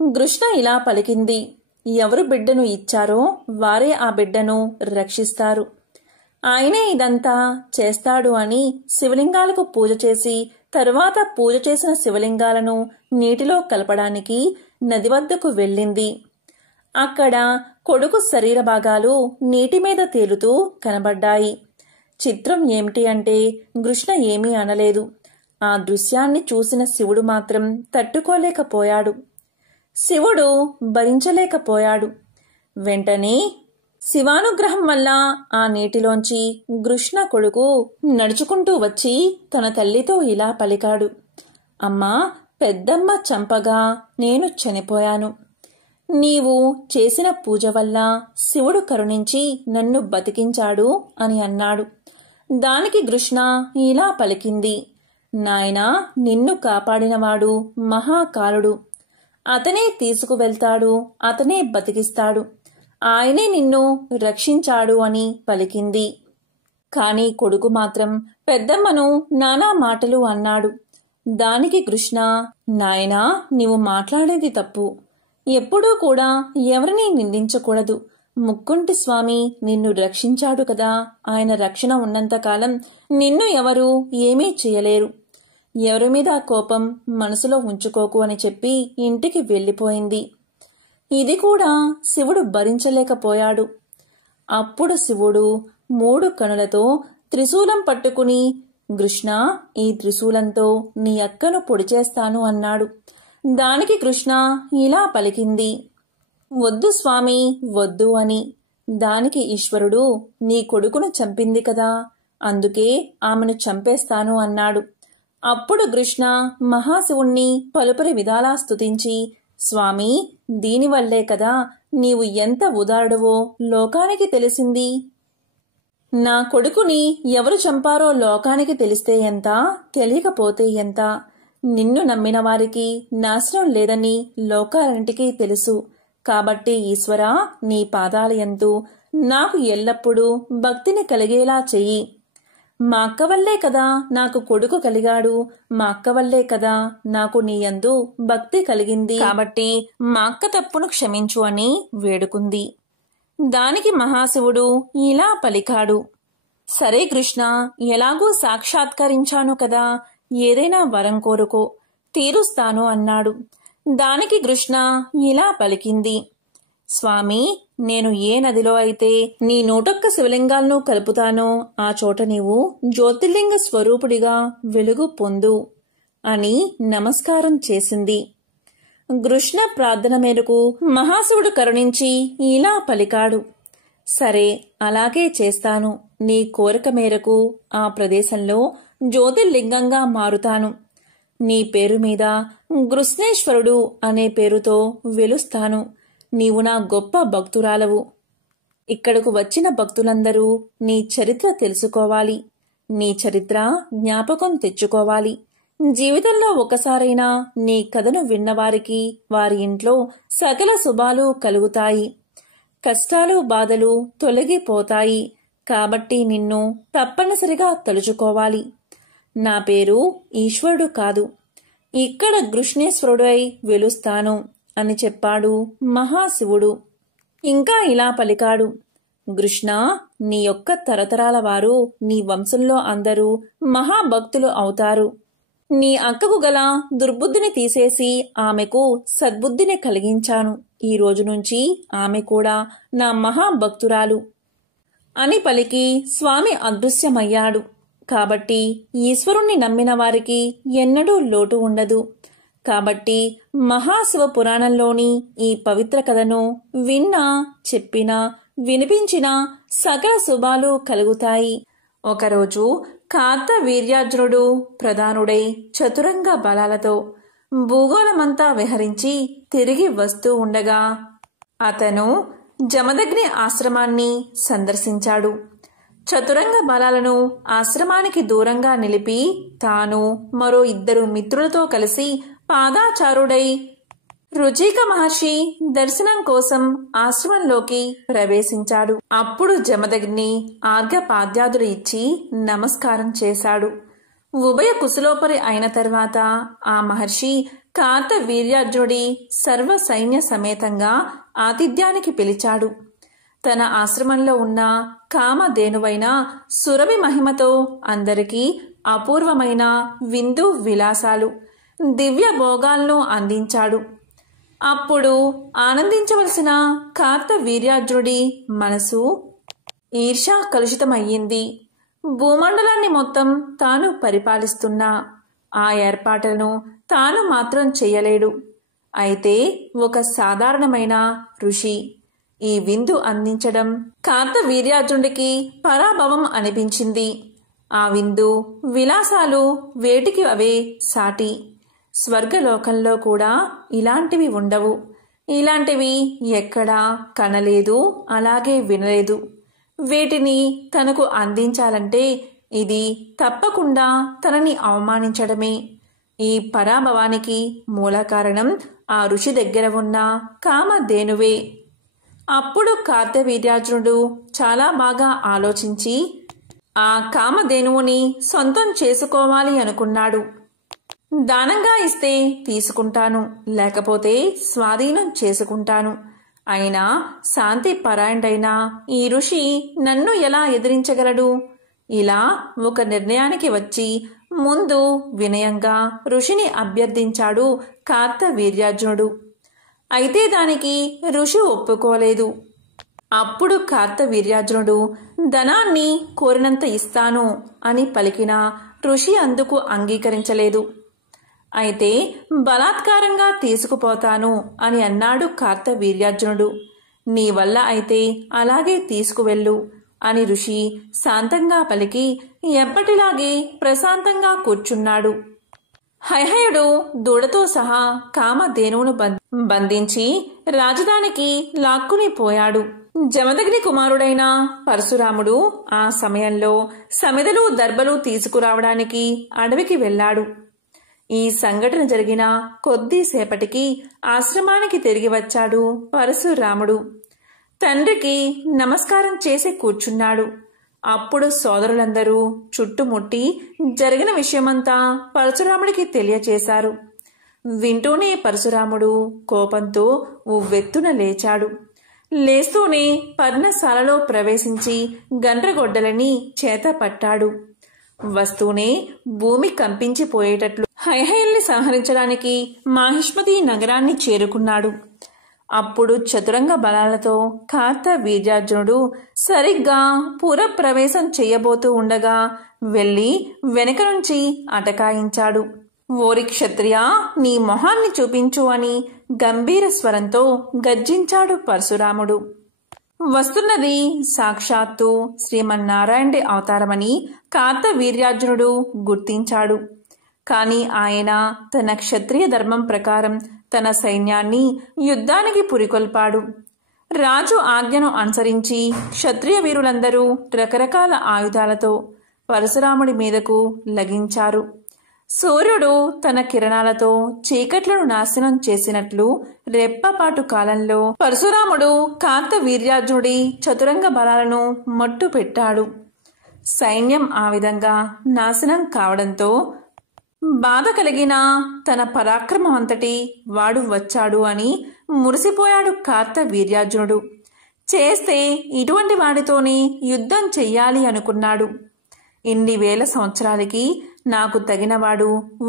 కృష్ణ ఇలా పలికింది, ఎవరు బిడ్డను ఇచ్చారో వారే ఆ బిడ్డను రక్షిస్తారు. ఆయనే ఇదంతా చేస్తాడు అని శివలింగాలకు పూజ చేసి తరువాత పూజ చేసిన శివలింగాలను నీటిలో కలపడానికి నది వద్దకు వెళ్ళింది. అక్కడ కొడుకు శరీర భాగాలు నీటి మీద తేలుతూ కనబడ్డాయి. చిత్రం ఏమిటి అంటే కృష్ణ ఏమీ అనలేదు. ఆ దృశ్యాన్ని చూసిన శివుడు మాత్రం తట్టుకోలేకపోయాడు. శివుడు భరించలేకపోయాడు. వెంటనే శివానుగ్రహం వల్ల ఆ నీటిలోంచి కృష్ణ కొడుకు నడుచుకుంటూ వచ్చి తన తల్లితో ఇలా పలికాడు, అమ్మా, పెద్దమ్మ చంపగా నేను చనిపోయాను. నీవు చేసిన పూజ వల్ల శివుడు కరుణించి నన్ను బతికించాడు అని అన్నాడు. దానికి కృష్ణ ఇలా పలికింది, నాయనా, నిన్ను కాపాడినవాడు మహాకాలుడు. అతనే తీసుకువెళ్తాడు, అతనే బతికిస్తాడు, ఆయనే నిన్ను రక్షించాడు అని పలికింది. కాని కొడుకు మాత్రం పెద్దమ్మను నానా మాటలు అన్నాడు. దానికి కృష్ణ, నాయనా, నీవు మాట్లాడేది తప్పు. ఎప్పుడూ కూడా ఎవరిని నిందించకూడదు. ముక్కుంటి స్వామి నిన్ను రక్షించాడు కదా, ఆయన రక్షణ ఉన్నంతకాలం నిన్ను ఎవరూ ఏమీ చేయలేరు. ఎవరి మీద కోపం మనసులో ఉంచుకోకు అని చెప్పి ఇంటికి వెళ్లిపోయింది. ఇది కూడా శివుడు భరించలేకపోయాడు. అప్పుడు శివుడు 3 కనులతో త్రిశూలం పట్టుకుని, కృష్ణ, ఈ త్రిశూలంతో నీ అక్కను పొడిచేస్తాను అన్నాడు. దానికి కృష్ణ ఇలా పలికింది, వద్దు స్వామి, వద్దు అని. దానికి ఈశ్వరుడు, నీ కొడుకును చంపింది కదా, అందుకే ఆమెను చంపేస్తాను అన్నాడు. అప్పుడు కృష్ణ మహాశివుణ్ణి పలుపరి విధాలా స్తుతించి, స్వామి, దీనివల్లే కదా నీవు ఎంత ఉదారుడవో లోకానికి తెలిసింది. నా కొడుకుని ఎవరు చంపారో లోకానికి తెలిస్తే ఎంత, తెలియకపోతే ఎంత. నిన్ను నమ్మిన వారికి నాశనం లేదని లోకాలంటికీ తెలుసు. కాబట్టి ఈశ్వరా, నీ పాదాలయందు నాకు ఎల్లప్పుడూ భక్తిని కలిగేలా చెయ్యి. మా అక్క వల్లే కదా నాకు కొడుకు కలిగాడు, మా అక్క వల్లే కదా నాకు నీ యందు భక్తి కలిగింది, కాబట్టి మా అక్క తప్పును క్షమించు అని వేడుకుంది. దానికి మహాశివుడు ఇలా పలికాడు, సరే కృష్ణ, ఎలాగూ సాక్షాత్కరించాను కదా, ఏదైనా వరం కోరుకో, తీరుస్తాను అన్నాడు. దానికి కృష్ణ ఇలా పలికింది, స్వామి, నేను ఏ నదిలో అయితే నీ 101 శివలింగాలను కలుపుతానో ఆ చోట నీవు జ్యోతిర్లింగ స్వరూపుడిగా వెలుగు పొందు అని నమస్కారం చేసింది. కృష్ణ ప్రార్థన మేరకు మహాశివుడు కరుణించి ఇలా పలికాడు, సరే, అలాగే చేస్తాను. నీ కోరిక మేరకు ఆ ప్రదేశంలో జ్యోతిర్లింగంగా మారుతాను. నీ పేరు మీద కృష్ణేశ్వరుడు అనే పేరుతో వెలుస్తాను. నీవు నా గొప్ప భక్తురాలవు. ఇక్కడకు వచ్చిన భక్తులందరూ నీ చరిత్ర తెలుసుకోవాలి. నీ చరిత్ర జ్ఞాపకం తెచ్చుకోవాలి. జీవితంలో ఒకసారైనా నీ కథను విన్నవారికి వారి ఇంట్లో సకల శుభాలు కలుగుతాయి, కష్టాలు బాధలు తొలగిపోతాయి. కాబట్టి నిన్ను తప్పనిసరిగా తలుచుకోవాలి. నా పేరు ఈశ్వరుడు కాదు, ఇక్కడ కృష్ణేశ్వరుడై వెలుస్తాను. అని చెప్పాడు మహాశివుడు. ఇంకా ఇలా పలికాడు, కృష్ణ, నీ యొక్క తరతరాల వారు నీ వంశంలో అందరూ మహాభక్తులు అవుతారు. నీ అక్కకు గల దుర్బుద్ధిని తీసేసి ఆమెకు సద్బుద్ధిని కలిగించాను. ఈ రోజు నుంచి ఆమె కూడా నా మహాభక్తురాలు అని పలికి స్వామి అదృశ్యమయ్యాడు. కాబట్టి ఈశ్వరుణ్ణి నమ్మిన వారికి ఎన్నడూ లోటు ఉండదు. కాబట్టి మహాశివ పురాణంలోని ఈ పవిత్ర కథను విన్నా, చెప్పినా, వినిపించినా సకల శుభాలు కలుగుతాయి. ఒకరోజు కార్తవీర్యార్జునుడు ప్రధానుడై చతురంగ బలాలతో భూగోళమంతా విహరించి తిరిగి వస్తూ ఉండగా అతను జమదగ్ని ఆశ్రమాన్ని సందర్శించాడు. చతురంగ బలాలను ఆశ్రమానికి దూరంగా నిలిపి తాను మరో 2 మిత్రులతో కలిసి పాదాచారుడై రుచిక మహర్షి దర్శనం కోసం ఆశ్రమంలోకి ప్రవేశించాడు. అప్పుడు జమదగ్ని ఆర్ఘపాద్యాదులు ఇచ్చి నమస్కారం చేశాడు. ఉభయ కుశలోపరి అయిన తర్వాత ఆ మహర్షి కార్తవీర్యార్జునుడి సర్వ సైన్య సమేతంగా ఆతిథ్యానికి పిలిచాడు. తన ఆశ్రమంలో ఉన్న కామధేనువైన సురభి మహిమతో అందరికీ అపూర్వమైన విందు విలాసాలు, దివ్య భోగాలను అందించాడు. అప్పుడు ఆనందించవలసిన కార్తవీర్యార్జునుడి మనసు ఈర్ష్యా కలుషితమయ్యింది. భూమండలాన్ని మొత్తం తాను పరిపాలిస్తున్నా ఆ ఏర్పాట్లను తాను మాత్రం చెయ్యలేడు. అయితే ఒక సాధారణమైన ఋషి ఈ విందు అందించడం కార్తవీర్యార్జునుడికి పరాభవం అనిపించింది. ఆ విందు విలాసాలు వేటికి అవే సాటి. స్వర్గలోకంలో కూడా ఇలాంటివి ఉండవు. ఇలాంటివి ఎక్కడా కనలేదు, అలాగే వినలేదు. వీటిని తనకు అందించాలంటే ఇది తప్పకుండా తనని అవమానించడమే. ఈ పరాభవానికి మూల కారణం ఆ ఋషి దగ్గర ఉన్న కామధేనువే. అప్పుడు కార్తవీర్యార్జునుడు చాలా బాగా ఆలోచించి ఆ కామధేనువుని సొంతం చేసుకోవాలి అనుకున్నాడు. దానంగా ఇస్తే తీసుకుంటాను, లేకపోతే స్వాధీనం చేసుకుంటాను. అయినా శాంతి పరాయణుడైన ఈ ఋషి నన్ను ఎలా ఎదిరించగలడు? ఇలా ఒక నిర్ణయానికి వచ్చి ముందు వినయంగా ఋషిని అభ్యర్థించాడు కార్తవీర్యార్జునుడు. అయితే దానికి ఋషి ఒప్పుకోలేదు. అప్పుడు కార్తవీర్యార్జునుడు ధనాన్ని కోరినంత ఇస్తాను అని పలికినా ఋషి అందుకు అంగీకరించలేదు. అయితే బలాత్కారంగా తీసుకుపోతాను అని అన్నాడు కార్తవీర్యార్జునుడు. నీ వల్ల అయితే అలాగే తీసుకువెళ్ళు అని ఋషి శాంతంగా పలికి ఎప్పటిలాగే ప్రశాంతంగా కూర్చున్నాడు. హైహయుడు దూడతో సహా కామధేనువును బంధించి రాజధానికి లాక్కుని పోయాడు. జమదగ్ని కుమారుడైన పరశురాముడు ఆ సమయంలో సమిదలు దర్భలు తీసుకురావడానికి అడవికి వెళ్ళాడు. ఈ సంఘటన జరిగిన కొద్దిసేపటికి ఆశ్రమానికి తిరిగి వచ్చాడు పరశురాముడు. తండ్రికి నమస్కారం చేసి కూర్చున్నాడు. అప్పుడు సోదరులందరూ చుట్టుముట్టి జరిగిన విషయమంతా పరశురాముడికి తెలియచేశారు. వింటూనే పరశురాముడు కోపంతో ఉవ్వెత్తున లేచాడు. లేస్తూనే పర్ణశాలలో ప్రవేశించి గండ్రగొడ్డలని చేత పట్టాడు. వస్తూనే భూమి కంపించిపోయేటట్లు హైహయుల్ని సంహరించడానికి మాహిష్మతి నగరాన్ని చేరుకున్నాడు. అప్పుడు చతురంగ బలాలతో కార్తవీర్యార్జునుడు సరిగ్గా పురప్రవేశం చెయ్యబోతూ ఉండగా వెళ్లి వెనక నుంచి అటకాయించాడు. ఓరి క్షత్రియా, నీ మొహాన్ని చూపించు అని గంభీర స్వరంతో గర్జించాడు పరశురాముడు. వస్తున్నది సాక్షాత్తు శ్రీమన్నారాయణుడి అవతారమని కార్తవీర్యార్జునుడు గుర్తించాడు. కాని ఆయన తన క్షత్రియ ధర్మం ప్రకారం తన సైన్యాన్ని యుద్ధానికి పురికొల్పాడు. రాజు ఆజ్ఞను అనుసరించి క్షత్రియ వీరులందరూ రకరకాల ఆయుధాలతో పరశురాముడి మీదకు లగించారు. సూర్యుడు తన కిరణాలతో చీకట్లను నాశనం చేసినట్లు రెప్పపాటు కాలంలో పరశురాముడు కార్తవీర్యార్జునుడి చతురంగ బలాలను మట్టు పెట్టాడు. సైన్యం ఆ విధంగా నాశనం కావడంతో బాధ కలిగిన తన పరాక్రమం అంతటి వాడు వచ్చాడు అని మురిసిపోయాడు కార్తవీర్యార్జునుడు. చేస్తే ఇటువంటి వాడితోనే యుద్ధం చెయ్యాలి అనుకున్నాడు. ఇన్ని వేల సంవత్సరాలకి నాకు తగినవాడు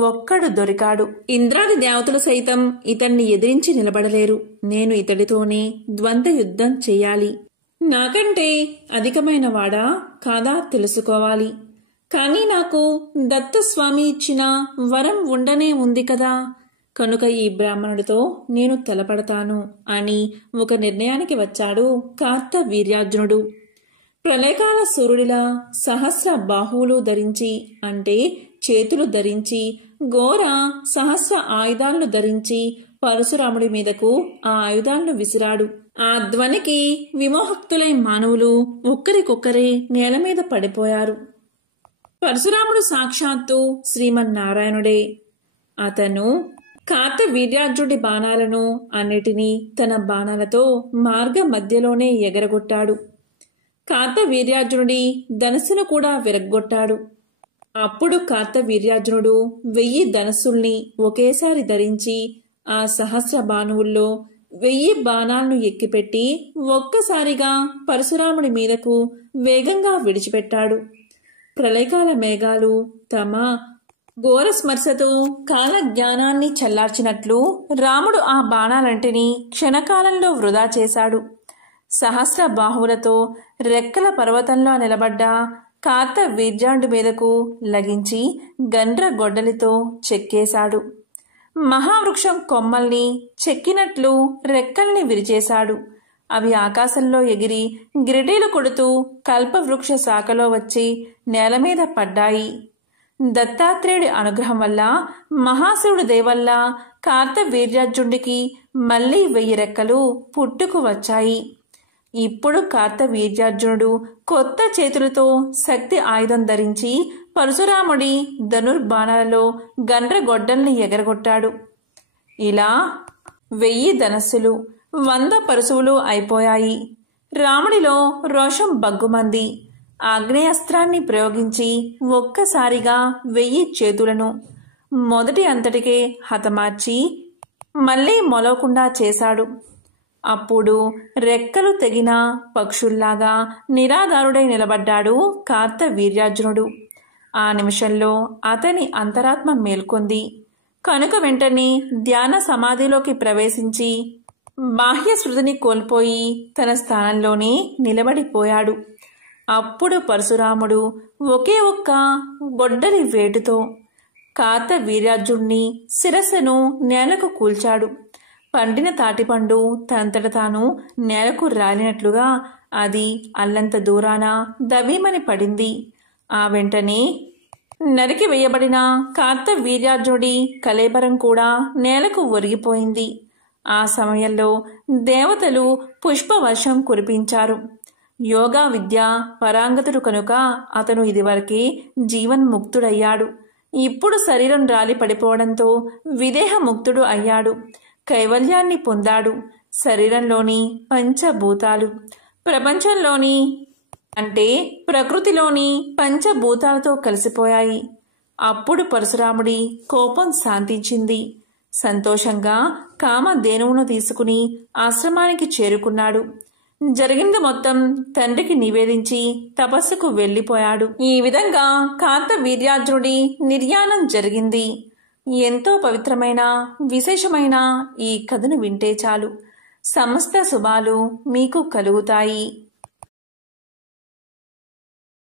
ఒక్కడు దొరికాడు. ఇంద్రాది దేవతలు సైతం ఇతన్ని ఎదిరించి నిలబడలేరు. నేను ఇతడితోనే ద్వంద్వ యుద్ధం చెయ్యాలి. నాకంటే అధికమైన వాడా కాదా తెలుసుకోవాలి. కానీ నాకు దత్తస్వామి ఇచ్చిన వరం ఉండనే ఉంది కదా, కనుక ఈ బ్రాహ్మణుడితో నేను తలపడతాను అని ఒక నిర్ణయానికి వచ్చాడు కార్తవీర్యార్జునుడు. ప్రళయకాల సూర్యుడిలా సహస్ర బాహువులు ధరించి, అంటే చేతులు ధరించి, ఘోర సహస్ర ఆయుధాలను ధరించి పరశురాముడి మీదకు ఆ ఆయుధాలను విసిరాడు. ఆ ధ్వనికి విమోహక్తులై మానవులు ఒక్కరికొక్కరే నేల మీద పడిపోయారు. పరశురాముడు సాక్షాత్తు శ్రీమన్నారాయణుడే. అతను కార్తవీర్యార్జునుడి బాణాలను అన్నిటినీ తన బాణాలతో మార్గ మధ్యలోనే ఎగరగొట్టాడు. కార్తవీర్యార్జునుడి ధనుస్సును కూడా విరగ్గొట్టాడు. అప్పుడు కార్తవీర్యార్జునుడు 1000 ధనుస్సుల్ని ఒకేసారి ధరించి ఆ సహస్ర బాణువుల్లో 1000 బాణాలను ఎక్కిపెట్టి ఒక్కసారిగా పరశురాముడి మీదకు వేగంగా విడిచిపెట్టాడు. ప్రళయకాల మేఘాలు తమ ఘోర స్మర్శతో కాల జ్ఞానాన్ని చల్లార్చినట్లు రాముడు ఆ బాణాలంటిని క్షణకాలంలో వృధా చేశాడు. సహస్ర బాహువులతో రెక్కల పర్వతంలో నిలబడ్డ కార్తవీర్యార్జునుడి మీదకు లగించి గండ్ర గొడ్డలితో చెక్కేశాడు. మహావృక్షం కొమ్మల్ని చెక్కినట్లు రెక్కల్ని విరిచేశాడు. అవి ఆకాశంలో ఎగిరి గిరిటీలు కొడుతూ కల్పవృక్ష శాఖలో వచ్చి నేల మీద పడ్డాయి. దత్తాత్రేయుడి అనుగ్రహం వల్ల, మహాశివుడి దయవల్ల కార్తవీర్యార్జునుడికి మళ్లీ 1000 రెక్కలు పుట్టుకు వచ్చాయి. ఇప్పుడు కార్తవీర్యార్జునుడు కొత్త చేతులతో శక్తి ఆయుధం ధరించి పరశురాముడి ధనుర్బాణాలలో గండ్రగొడ్డల్ని ఎగరగొట్టాడు. ఇలా 1000 ధనస్సులు 100 పరశువులు అయిపోయాయి. రాముడిలో రోషం బగ్గుమంది. ఆగ్నేయాస్త్రాన్ని ప్రయోగించి ఒక్కసారిగా 1000 చేతులను మొదటి అంతటికే హతమార్చి మళ్లీ మొలవకుండా చేశాడు. అప్పుడు రెక్కలు తెగిన పక్షుల్లాగా నిరాధారుడై నిలబడ్డాడు కార్తవీర్యార్జునుడు. ఆ నిమిషంలో అతని అంతరాత్మ మేల్కొంది. కనుక వెంటనే ధ్యాన సమాధిలోకి ప్రవేశించి బాహ్య శృతిని కోల్పోయి తన స్థానంలోనే నిలబడిపోయాడు. అప్పుడు పరశురాముడు ఒకే ఒక్క గొడ్డలి వేటుతో కార్తవీర్యార్జునుడి శిరస్సును నేలకు కూల్చాడు. పండిన తాటిపండు తనంతట తాను నేలకు రాలినట్లుగా అది అల్లంత దూరాన దవీమని పడింది. ఆ వెంటనే నరికి వేయబడిన కార్తవీర్యార్జునుడి కళేబరం కూడా నేలకు ఒరిగిపోయింది. ఆ సమయంలో దేవతలు పుష్పవర్షం కురిపించారు. యోగా విద్య పరాంగతుడు కనుక అతను ఇదివరకే జీవన్ముక్తుడయ్యాడు. ఇప్పుడు శరీరం రాలి పడిపోవడంతో విదేహముక్తుడు అయ్యాడు. కైవల్యాన్ని పొందాడు. శరీరంలోని పంచభూతాలు ప్రపంచంలోని అంటే ప్రకృతిలోని పంచభూతాలతో కలిసిపోయాయి. అప్పుడు పరశురాముడి కోపం శాంతించింది. సంతోషంగా కామధేనువును తీసుకుని ఆశ్రమానికి చేరుకున్నాడు. జరిగింది మొత్తం తండ్రికి నివేదించి తపస్సుకు వెళ్లిపోయాడు. ఈ విధంగా కార్తవీర్యార్జునుడి నిర్యాణం జరిగింది. ఎంతో పవిత్రమైన విశేషమైన ఈ కథను వింటే చాలు, సమస్త శుభాలు మీకు కలుగుతాయి.